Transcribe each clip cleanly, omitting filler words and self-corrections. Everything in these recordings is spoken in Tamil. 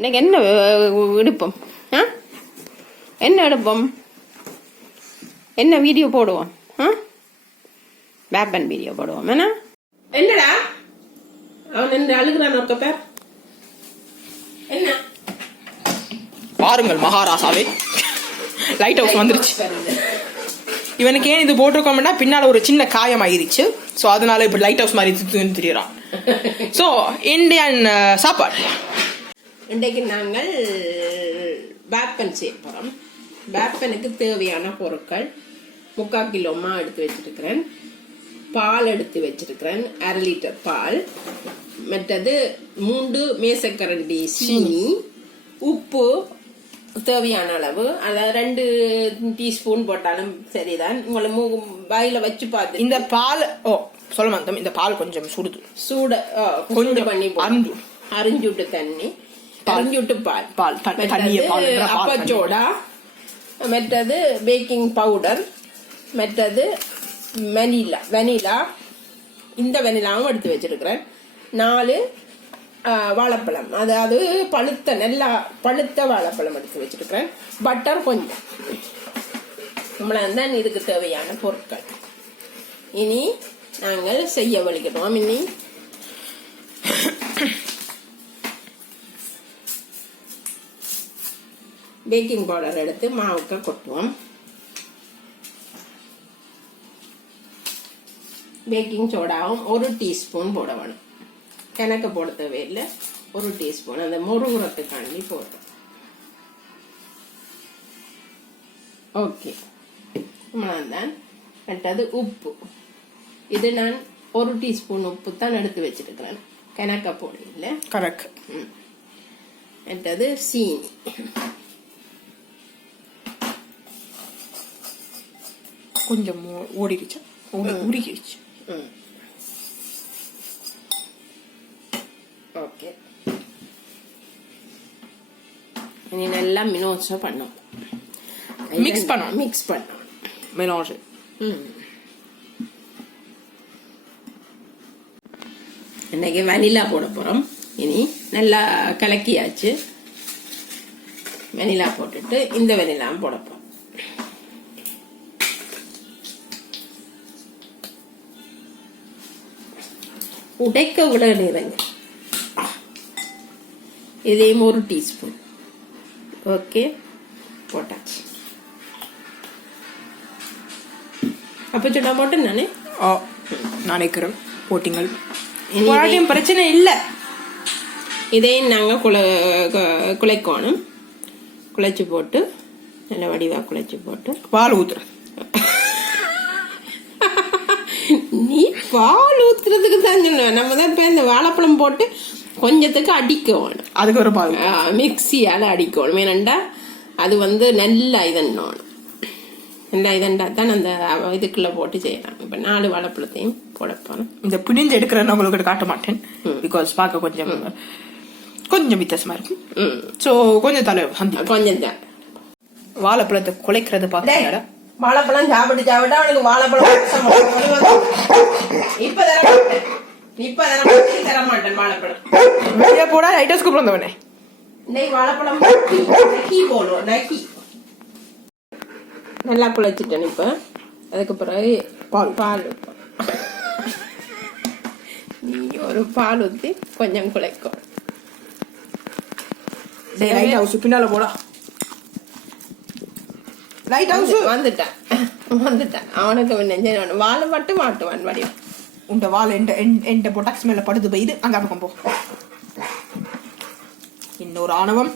இன்னைக்கு என்ன எடுப்போம்? என்ன எடுப்போம்? என்ன வீடியோ போடுவோம்? பேப்பன் வீடியோ போடுவோம். என்னடா அவன் என்று அழுகிறான் ஒருத்த பேர். என்ன பாருங்கள் மகாராசாவே, லைட் ஹவுஸ் வந்துருச்சு. இவனுக்கு ஏன் இது போட்டிருக்கோம்னா பின்னால ஒரு சின்ன காயம் ஆயிருச்சு. ஸோ அதனால இப்ப லைட் ஹவுஸ் மாதிரி திரியறான். ஸோ இந்தியன் சாப்பாடு இன்றைக்கு நாங்கள் பேப்பன் செய்ய போறோம். பேப்பனுக்கு தேவையான பொருட்கள் 3/4 கிலோ மா எடுத்து வச்சிருக்கிறேன். பால் எடுத்து வச்சிருக்கிறேன், 1/2 லிட்டர் பால். மற்றது 3 மேசக்கரண்டி சீனி, உப்பு தேவையான அளவு, அதாவது 2 டீஸ்பூன் போட்டாலும் சரிதான். உங்களை வாயில வச்சு பார்த்து இந்த பால் சொல்ல மாட்டோம். இந்த பால் கொஞ்சம் சூடு கொஞ்சம் பண்ணி அரிஞ்சுட்டு தண்ணி, அரிஞ்சுட்டு பால், அப்பச்சோடா, மற்றது பேக்கிங் பவுடர், மற்றது வெனிலா. இந்த வெனிலாவும் எடுத்து வச்சிருக்கிறேன். 4 வாழைப்பழம், அதாவது நல்லா பழுத்த வாழைப்பழம் எடுத்து வச்சிருக்கிறேன். பட்டர் கொஞ்சம். நம்மளதான் இதுக்கு தேவையான பொருட்கள். இனி நாங்கள் செய்ய வலிக்கிறோம். இனி பேக்கிங் பவுடர் எடுத்து மாவுக்கு கொட்டுவோம். பேக்கிங் சோடாவும் 1 டீஸ்பூன் போட வேணும். கணக்கு போட தேவையில்லை, 1 டீஸ்பூன். அந்த முருகுறத்துக்காண்டி போட்டோம். ஓகே, தான் மற்றது உப்பு. இது நான் 1 டீஸ்பூன் உப்பு தான் எடுத்து வச்சிருக்கிறேன். கணக்க போட இல்லை. கரெக்ட். மற்றது சீனி. கொஞ்சம் ஓடிடுச்சு, உருகிடுச்சு. ஓகே, இனி நல்லா மினோஸா பண்ணோம். மிக்ஸ் பண்ணோம் மினோஸ். இன்னைக்கு வெனிலா போட போறோம். இனி நல்லா கலக்கியாச்சு. வெனிலா போட்டுட்டு இந்த வெனிலா போட போறோம். உடைக்க விட நேரங்க. இதையும் 1 டீஸ்பூன். ஓகே, போட்டாச்சு. அப்பச்சோடா போட்டேன் நானே. நினைக்கிறேன் போட்டிங்கள். பிரச்சனை இல்லை. இதையும் நாங்கள் குழைக்கணும். குழைச்சி போட்டு நல்ல வடிவா குழைச்சி போட்டு பால் ஊத்துற. நீ பால் ஊத்துறதுக்கு தான் சொல்லுவேன். நம்ம தான் இப்ப இந்த வாழைப்பழம் போட்டு கொஞ்சத்துக்கு அடிக்கணும். அதுக்கு ஒரு பால் மிக்சியால அடிக்கணும். ஏனண்டா அது நல்லா இதண்ணணும். நல்லா இதண்டா தான் அந்த இதுக்குள்ள போட்டு செய்யலாம். இப்ப 4 வாழைப்பழத்தையும் போடப்போம். இந்த பிடிஞ்சு எடுக்கிறேன்னு உங்களுக்கு காட்ட மாட்டேன். பிகாஸ் பார்க்க கொஞ்சம் வித்தியாசமா இருக்கும். சோ கொஞ்சம் தலை கொஞ்சம் தான் வாழைப்பழத்தை குலைக்கிறது பார்க்க. வாழைப்பழம் சாப்பிட்டு அவனுக்கு வாழைப்பழம் இப்ப தர மாட்டேன். வாழைப்பழம் போடா லைட்டஸ் கூப்பிடுவனே. வாழைப்பழம் போடுவோம். நல்லா குழைச்சிட்டேன். இப்ப அதுக்கு பிறகு பால் நீ ஒரு பால் ஊத்தி கொஞ்சம் குழைக்கும். பின்னால போடா. லைட் ஹவுஸ் வந்துட்டான். அவனுக்கு நெஞ்ச வாழை மட்டும் மாட்டுவான். வடிவம் உண்ட வாழை எந்த பொட்டாக்ஸ் மேல படுத்து போயிது. அங்க பக்கம் போ. இன்னொரு ஆணவம்.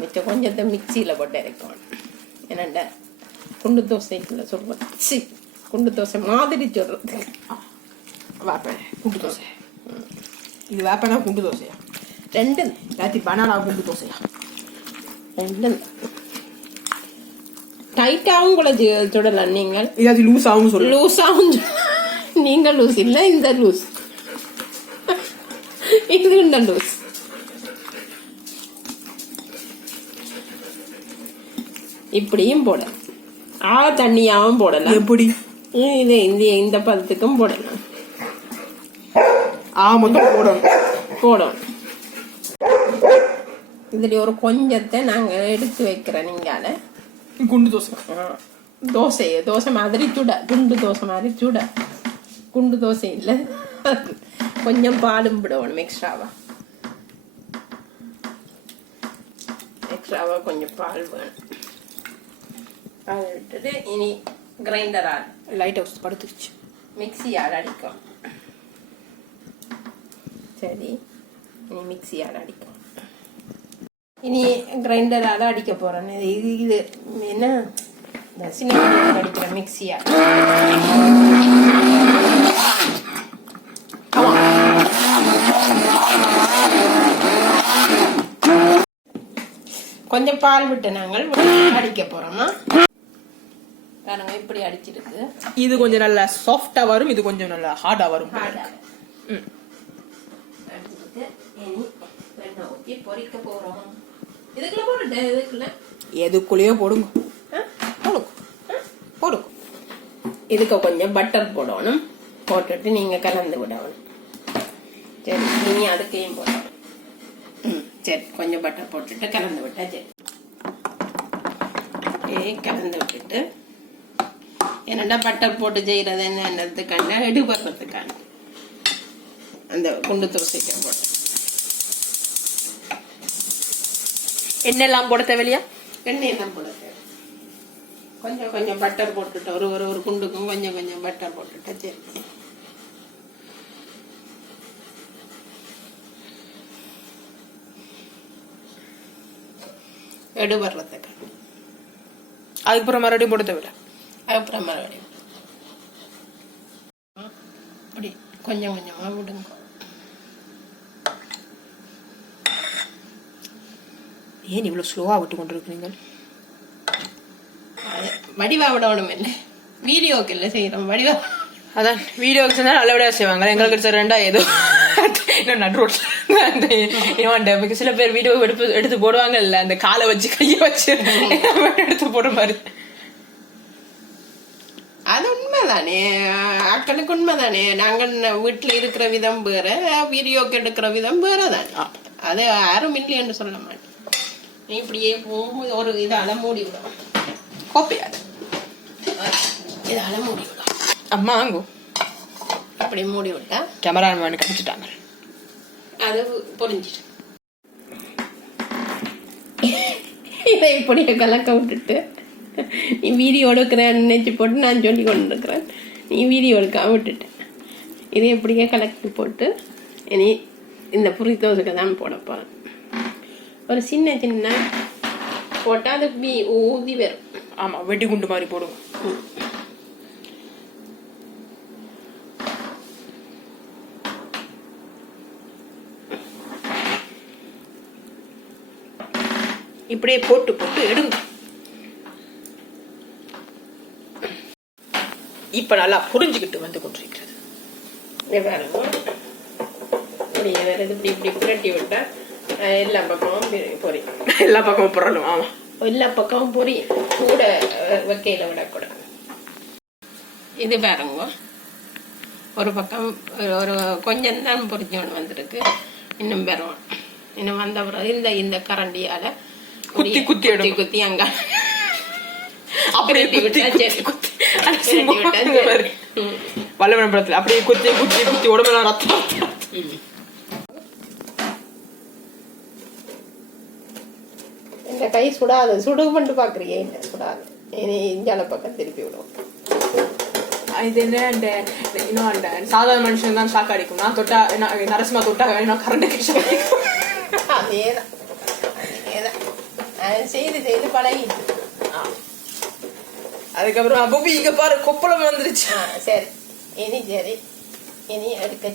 மிச்ச கொஞ்சத்தை மிக்சியில போட்டு இறக்கணும். என்னண்டா குண்டு தோசைக்குள்ள சொல்றது, குண்டு தோசை மாதிரி சொல்றது. வேப்பனை குண்டு தோசை. இது வேப்பனா குண்டு தோசையா? 2 ராத்தி பனானா குண்டு தோசையா? 2 டைட்டாவும் கூட சுடலாம். நீங்கள் இதாவது லூஸாவும் சொல்லு. லூஸாவும் நீங்க லூஸ் இல்ல, இந்த லூஸ், இது இந்த லூஸ். இப்படியும் போட தண்ணியாவும் போடலாம். எப்படி? இந்த பதத்துக்கும் போடலாம். மொத்தம் போடணும். போடணும். இதுல ஒரு கொஞ்சத்தை நாங்க எடுத்து வைக்கிறோம். நீங்கால குண்டு தோசை தோசை மாதிரி சுட, குண்டு தோசை மாதிரி சுட. குண்டு தோசை இல்லை, கொஞ்சம் பாலும் விடணும் எக்ஸ்ட்ராவா கொஞ்சம் பால் வேணும். பால் விட்டுட்டு இனி கிரைண்டரால் லைட் ஹவுஸ் படுத்துருச்சு, மிக்சியால் அடிக்கும். சரி, இனி மிக்சியால் அடிக்கும். இனி கிரைண்டரால் அடிக்க போறேன். இது என்ன, இந்த சின்ன அடிக்கிற மிக்சியால். கொஞ்சம் பால் விட்டு நாங்கள் அடிக்க போறோமா. பாருங்க இப்படி அடிச்சிருக்கு. இது கொஞ்சம் நல்லா சாஃப்டா வரும், இது கொஞ்சம் நல்லா ஹார்டா வரும். அடிச்சுட்டு இனி வெண்ணெய் ஊற்றி பொரிக்க போறோம். இதுக்குள்ள போட்டுட்டேன். எதுக்குள்ளேயோ போடுங்க. போடுங்க. இதுக்கு கொஞ்சம் பட்டர் போடணும். போட்டுட்டு நீங்க கலந்து விடணும். சரி, இனி அதுக்கையும் போடணும். சரி, கொஞ்சம் பட்டர் போட்டுட்டு கலந்து விட்டா சரி. கலந்து விட்டுட்டு என்னடா பட்டர் போட்டு செய்யறது என்னதுக்கான எடுபடுறதுக்கான அந்த குண்டு தோசைக்கு போட்டு எண்ணெல்லாம் போட தேவையா? எண்ணெய் எல்லாம் போட தேவை. கொஞ்சம் கொஞ்சம் பட்டர் போட்டுட்டு ஒரு குண்டுக்கும் கொஞ்சம் கொஞ்சம் பட்டர் போட்டுட்டா சரி. எடுபடுறதுக்கு அதுக்கப்புறம் மறுபடியும் போட தேவையில்ல. அதுக்கப்புறம் மறுபடியும் அப்படி கொஞ்சம் கொஞ்சமா விடுங்க. ஏன் இவ்வளவு ஸ்லோவா விட்டு கொண்டிருக்கிறீங்க? வடிவா விடணும். இல்லை வீடியோக்கு இல்லை செய்யறோம். வடிவா அதான் வீடியோக்கு செஞ்சா நல்லபடியா செய்வாங்க. எங்களுக்கு ரெண்டா ஏதோ நடு சில பேர் வீடியோ எடுத்து போடுவாங்க இல்ல, அந்த காலை வச்சு கைய வச்சு எடுத்து போடுற மாதிரி. அது உண்மைதானே, அக்கனுக்கு உண்மைதானே. நாங்க வீட்டுல இருக்கிற விதம் வேற, வீடியோக்கு எடுக்கிற விதம் வேறதானே. அது யாரும் இல்லைன்னு சொல்ல மாட்டேன். நீ இப்படியே போகும்போது ஒரு இதால மூடி விடும். கோப்பையாது இதால மூடி விடும். அம்மா அங்கோ அப்படி மூடி விட்டா கேமராமேன் கழிச்சுட்டாங்க. அது பொரிஞ்சிட்டு இதை இப்படியே கலக்க விட்டுட்டு நீ வீடியோ எடுக்கிறேன்னு நினைச்சு போட்டு நான் சொல்லி கொண்டு இருக்கிறேன். நீ வீடியோ எடுக்காம விட்டுட்டு இதை இப்படியே கலக்கி போட்டு இனி இந்த புரி தோசைக்கு தான் போட போகிறேன். ஒரு சின்ன சின்ன போட்டால் அது ஊதி வரும். ஆமாம், வெடி குண்டு மாதிரி போடுவோம். இப்படியே போட்டு போட்டு எடுங்க. இப்ப நல்லா புரிஞ்சுக்கிட்டு வந்து கொண்டிருக்கிறது. இப்படி இப்படி புரட்டி விட்டா எல்லா பக்கமும் பொரி. எல்லா பக்கமும் புரணும். ஆமா, எல்லா பக்கமும் பொரி. கூட வைக்கையில விடக்கூடாது. இது பாருங்க, ஒரு பக்கம் ஒரு கொஞ்சம் தான் பொரிஞ்சவன் வந்திருக்கு. இன்னும் பெறும். இன்னும் வந்த பிறகு இந்த கரண்டியால குத்தி குத்தி குத்தி அங்க அப்படியே வல்லவன் படத்துல அப்படியே குத்தி குத்தி குத்தி உடம்பெல்லாம் ரத்தம். இந்த கை சுடாது. சுடு பண்ணிட்டு பாக்குறீங்க? என்ன சுடாது. இனி இஞ்சால பக்கம் திருப்பி விடும். இது என்ன, இன்னும் அந்த சாதாரண மனுஷன் தான் ஷாக் அடிக்கும். நான் தொட்டா நரசிம்மா தொட்டா கரண்ட் அதேதான் செய்து செய்து பழகிட்டு. அதுக்கப்புறம் அபூபி இங்க பாரு கொப்பளம் வந்துருச்சு. சரி, சரி இனி எடுக்க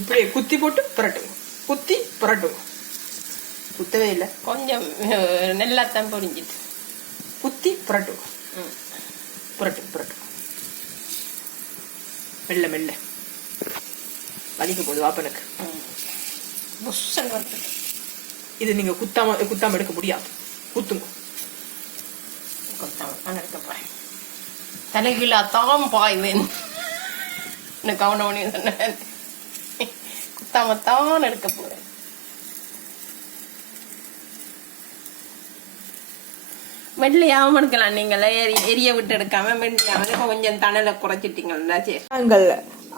இப்படியே குத்தி போட்டு புரட்டுங்க. குத்தி புரட்டுங்க. குத்தவே இல்லை, கொஞ்சம் நெல்லாத்தான் பொரிஞ்சிட்டு. குத்தி புரட்டுங்க. புரட்டு புரட்டு மெல்ல மெல்ல. வலிக்க போகுது வாப்பனுக்கு. இது நீங்க குத்தாம எடுக்க முடியாது. குத்துங்க. தலைகீழா தான் பாய்வேன். கவுண்டமணி சொன்னேன். மொத்தமத்தான் எடுக்க போறேன். மெல்லியாவும் எடுக்கலாம். நீங்களே எரிய விட்டு எடுக்காம மெல்லியாவும் கொஞ்சம் தணலை குறைச்சிட்டீங்கன்னா சரி. நாங்கள்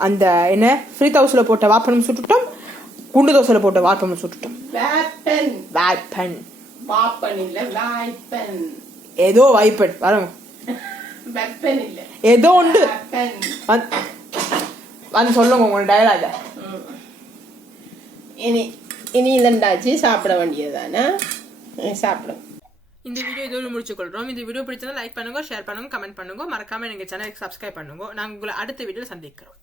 அந்த என்ன ஃப்ரீ தௌசில் போட்ட வாப்பனம் சுட்டுட்டோம், குண்டு தோசையில போட்ட வாப்பனம் சுட்டுட்டோம். வாய்ப்பன் வாப்பன் இல்ல வாய்ப்பன், ஏதோ வாய்ப்பன் வரும் வெப்பன் இல்ல ஏதோ உண்டு வந்து சொல்லுங்க உங்களோட டயலாக. இனி இதண்டாச்சு சாப்பிட வேண்டியதுதானே, சாப்பிடும். இந்த வீடியோ இதோடு முடிச்சுக்கொள்கிறோம். இந்த வீடியோ பிடிச்சதா லைக் பண்ணுங்க, ஷேர் பண்ணுங்க, கமெண்ட் பண்ணுங்க. மறக்காம எங்கள் சேனலுக்கு சப்ஸ்கிரைப் பண்ணுங்க. நாங்கள் உங்களை அடுத்த வீடியோவில் சந்திக்கிறோம்.